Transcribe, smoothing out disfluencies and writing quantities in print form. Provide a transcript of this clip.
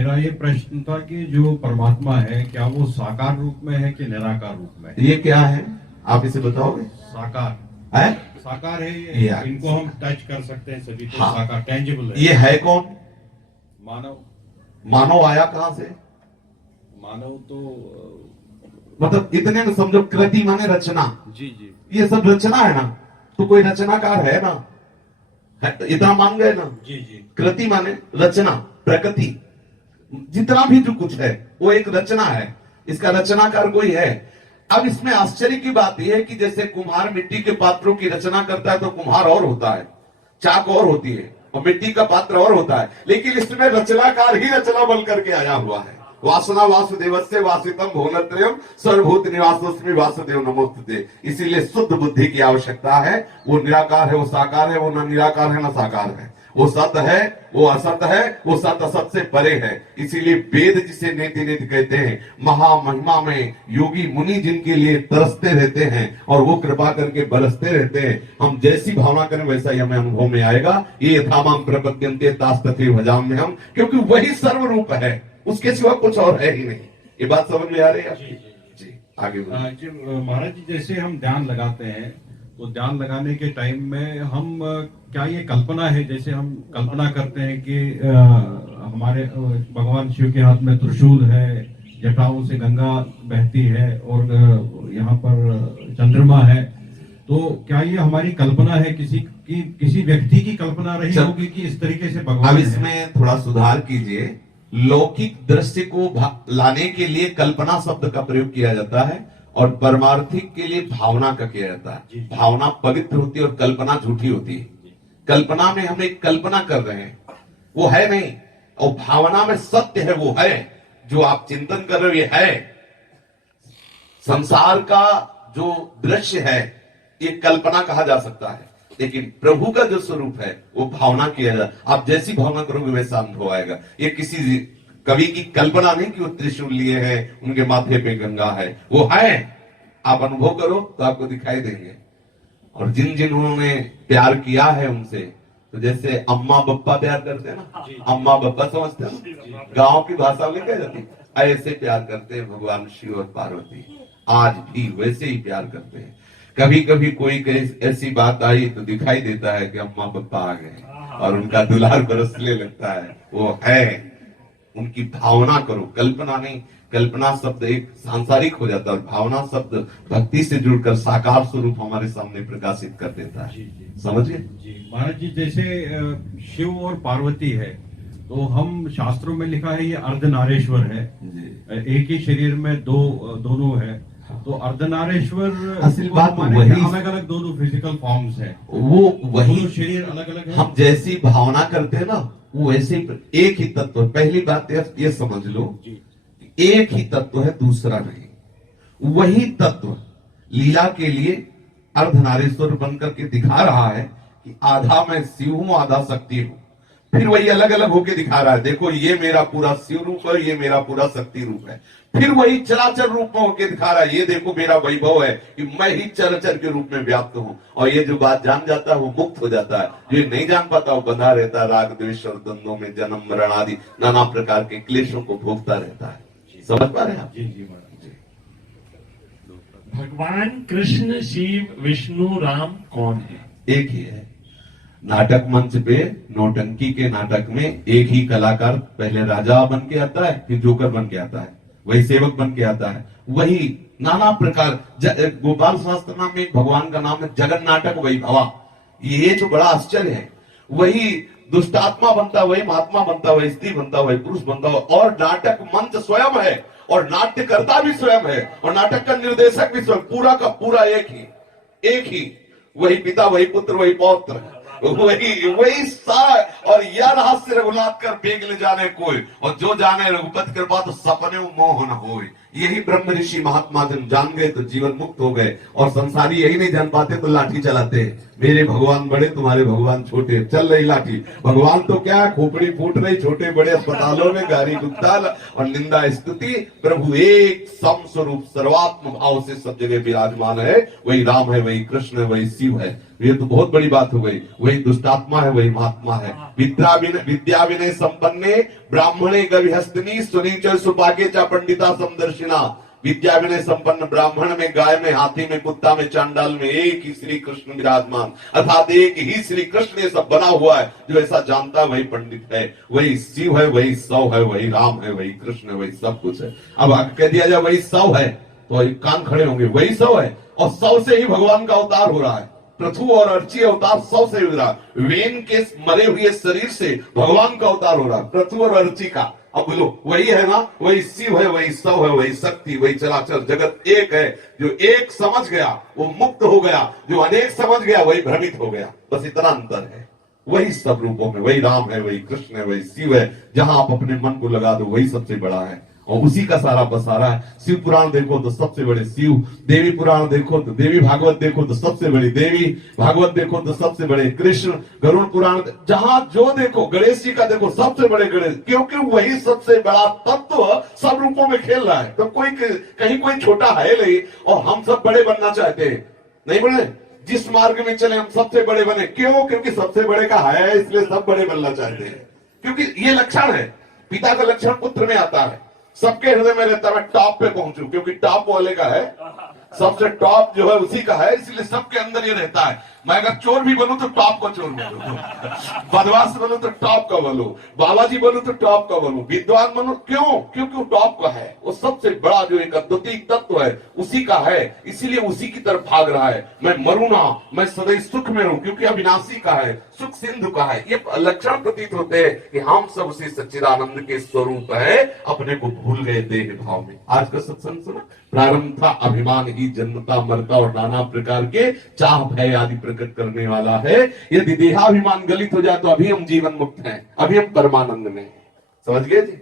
मेरा ये प्रश्न था कि जो परमात्मा है क्या वो साकार रूप में है कि निराकार रूप में है? ये क्या है आप इसे बताओगे? साकार है साकार है ये इनको हम टच कर सकते हैं सभी को। हाँ। साकार टेंजिबल है। ये है कौन? मानव। मानव आया कहां से? मानव तो मतलब इतने में समझो, कृति माने रचना। जी जी ये सब रचना है ना, तो कोई रचनाकार है ना, है, इतना मान गए ना। जी जी कृति माने रचना, प्रकृति, जितना भी जो कुछ है वो एक रचना है, इसका रचनाकार कोई है। अब इसमें आश्चर्य की बात यह है कि जैसे कुम्हार मिट्टी के पात्रों की रचना करता है तो कुम्हार और होता है, चाक और होती है और मिट्टी का पात्र और होता है, लेकिन इसमें रचनाकार ही रचना बन करके आया हुआ है। वासना वासुदेवस्य वासितम भुवनत्रयम् सर्वभूत निवासोऽस्मि वासुदेव नमोस्तुते। इसीलिए शुद्ध बुद्धि की आवश्यकता है। वो निराकार है, वो साकार है, वो न निराकार है न साकार है, वो सत्य है, वो असत है, वो सत्य असत से परे है। इसीलिए वेद जिसे नेति नेति कहते हैं, महामहिमा में योगी मुनि जिनके लिए तरसते रहते हैं और वो कृपा करके बरसते रहते हैं। हम जैसी भावना करें वैसा ही हमें अनुभव में आएगा। ये यथामाम प्रपद्यन्ते तास्तथे भजाम्य हम, क्योंकि वही सर्वरूप है, उसके सिवा कुछ और है ही नहीं। ये बात समझ में आ रही है आपकी? जी आगे बोलिए। जी महाराज जी, जैसे हम ध्यान लगाते हैं तो ध्यान लगाने के टाइम में हम क्या ये कल्पना है, जैसे हम कल्पना करते हैं कि हमारे भगवान शिव के हाथ में त्रिशूल है, जटाओं से गंगा बहती है और यहाँ पर चंद्रमा है, तो क्या ये हमारी कल्पना है, किसी व्यक्ति की कल्पना रही होगी कि इस तरीके से भगवान? अब इसमें थोड़ा सुधार कीजिए। लौकिक दृश्य को लाने के लिए कल्पना शब्द का प्रयोग किया जाता है और परमार्थिक के लिए भावना का किया जाता है। भावना पवित्र होती है और कल्पना झूठी होती है। कल्पना में हम एक कल्पना कर रहे हैं, वो है नहीं, और भावना में सत्य है, वो है जो आप चिंतन कर रहे हो, ये है। संसार का जो दृश्य है ये कल्पना कहा जा सकता है, लेकिन प्रभु का जो स्वरूप है वो भावना किया जाए। आप जैसी भावना करोगे वैसा अनुभव आएगा। ये किसी कवि की कल्पना नहीं कि वो त्रिशूल लिए हैं, उनके माथे पे गंगा है, वो है। आप अनुभव करो तो आपको दिखाई देंगे। और जिन्होंने प्यार किया है उनसे, तो जैसे अम्मा बप्पा प्यार करते हैं ना, अम्मा बप्पा समझते हैं ना, गांव की भाषा में क्या जाती, ऐसे प्यार करते हैं भगवान शिव और पार्वती। आज भी वैसे ही प्यार करते हैं। कभी कभी कोई ऐसी बात आई तो दिखाई देता है कि अम्मा बप्पा आ गए और उनका दुलार बरसने लगता है, वो है। उनकी भावना करो, कल्पना नहीं। कल्पना शब्द एक सांसारिक हो जाता है और भावना शब्द भक्ति से जुड़कर साकार स्वरूप हमारे सामने प्रकाशित कर देता है। समझिए जी महाराज जी, जैसे शिव और पार्वती है तो हम शास्त्रों में लिखा है ये अर्धनारेश्वर है, एक ही शरीर में दोनों है, तो अर्धनारेश्वर असल बात वही, अलग अलग दोनों फिजिकल फॉर्म्स है, वो वही शरीर अलग अलग है। हम जैसी भावना करते हैं ना वो वैसे ही एक ही तत्व। पहली बात ये समझ लो, एक ही तत्व है, दूसरा नहीं। वही तत्व लीला के लिए अर्धनारेश्वर बनकर के दिखा रहा है कि आधा मैं शिव हूं, आधा शक्ति हूं। फिर वही अलग अलग होके दिखा रहा है, देखो ये मेरा पूरा शिव रूप है, ये मेरा पूरा शक्ति रूप है। फिर वही चराचर रूप में होके दिखा रहा है, ये देखो मेरा वैभव है कि मैं ही चराचर के रूप में व्याप्त हूं। और ये जो बात जान जाता है वो मुक्त हो जाता है, जो ये नहीं जान पाता वो बंधा रहता है राग द्वेष और द्वंद्वों में, जन्म मरण आदि नाना प्रकार के क्लेशों को भोगता रहता है। समझ पा रहे हैं आप? जी जी महाराज। भगवान कृष्ण शिव विष्णु राम कौन है? एक ही है। नाटक मंच पे नौटंकी के नाटक में एक ही कलाकार पहले राजा बन के आता है, फिर जोकर बन के आता है, वही सेवक बन के आता है, वही नाना प्रकार। गोपाल शास्त्र नाम में भगवान का नाम है जगन नाटक वही भवा। ये जो बड़ा आश्चर्य है, वही दुष्टात्मा बनता, वही महात्मा बनता, वही स्त्री बनता, वही पुरुष बनता, और नाटक मंच स्वयं है और नाट्यकर्ता भी स्वयं है और नाटक का निर्देशक भी स्वयं, पूरा का पूरा एक ही वही पिता, वही पुत्र, वही पौत्र, वही सारा। और यह रहस्य रघुनाथ कर बेग ले जाने कोई, और जो जाने रघुपति कृपा तो सपने मोह न होए। यही ब्रह्म ऋषि महात्मा जन जान गए तो जीवन मुक्त हो गए, और संसारी यही नहीं जान पाते तो लाठी चलाते हैं, मेरे भगवान बड़े तुम्हारे भगवान छोटे। चल रही लाठी, भगवान तो क्या खोपड़ी फूट रही, छोटे बड़े अस्पतालों में गारी गुप्ताल और निंदा स्तुति। प्रभु एक सम स्वरूप सर्वात्म भाव से सब जगह विराजमान है, वही राम है, वही कृष्ण है, वही शिव है। ये तो बहुत बड़ी बात हो गई। वही दुष्टात्मा है, वही महात्मा है। विद्या विनय संपन्ने ब्राह्मणे गविहस्तिनी सुनीच सुपाकेचा पंडिता समदर्शिना। विद्यागुणे संपन्न ब्राह्मण में, गाय में, हाथी में, कुत्ता में, चांडाल में एक ही श्री कृष्ण विराजमान, अर्थात एक ही श्री कृष्ण ये सब बना हुआ है। जो ऐसा जानता है वही पंडित है, वही शिव है, वही सौ है, वही राम है, वही कृष्ण है, वही सब कुछ है। अब आगे कह दिया जाए वही सौ है तो कान खड़े होंगे, वही सौ है और सौ से ही भगवान का अवतार हो रहा है। पृथु और अर्ची अवतार सौ से हो रहा है। वेन के मरे हुए शरीर से भगवान का अवतार हो रहा है, पृथु और अर्ची का। अब बोलो वही है ना, वही शिव है, वही सौ है, वही शक्ति, वही चराचर जगत एक है। जो एक समझ गया वो मुक्त हो गया, जो अनेक समझ गया वही भ्रमित हो गया। बस इतना अंतर है। वही सब रूपों में वही राम है, वही कृष्ण है, वही शिव है। जहां आप अपने मन को लगा दो वही सबसे बड़ा है और उसी का सारा बसारा है। शिव पुराण देखो तो सबसे बड़े शिव, देवी पुराण देखो तो देवी, भागवत देखो तो सबसे बड़ी देवी, भागवत देखो तो सबसे बड़े कृष्ण, गरुड़ पुराण जहां जो देखो, गणेश जी का देखो सबसे बड़े गणेश, क्योंकि वही सबसे बड़ा तत्व सब रूपों में खेल रहा है। तो कोई कहीं कोई छोटा है नहीं और हम सब बड़े बनना चाहते हैं, नहीं बने। जिस मार्ग में चले हम सबसे बड़े बने, क्यों? क्योंकि सबसे बड़े का है इसलिए सब बड़े बनना चाहते हैं। क्योंकि ये लक्षण है, पिता का लक्षण पुत्र में आता है। सबके हृदय में रहता है टॉप पे पहुंचू, क्योंकि टॉप वाले का है, सबसे टॉप जो है उसी का है, इसलिए सबके अंदर ये रहता है। मैं अगर चोर भी बनूं तो टॉप का चोर बनूं, बदमाश बनूं तो टॉप का बनूं, बालाजी बनूं तो टॉप का बनूं, विद्वान बनूं, क्यों? क्योंकि वो टॉप का है। वो सबसे बड़ा जो एक अद्वितीय तत्व है उसी का है, इसीलिए उसी की तरफ भाग रहा है। मैं मरूं ना, मैं सदैव सुख में रहूं, क्योंकि अविनाशी का है, सुख सिंधु का है। ये लक्षण प्रतीत होते हैं कि हम सब उसी सच्चिदानंद के स्वरूप है, अपने को भूल गए देह भाव में। आज का सत्संग सुना, प्रारंभ था अभिमान ही जन्मता मरता और नाना प्रकार के चाह भय आदि प्रकट करने वाला है। यदि देहाभिमान गलित हो जाए तो अभी हम जीवन मुक्त हैं, अभी हम परमानंद में हैं। समझ गए जी?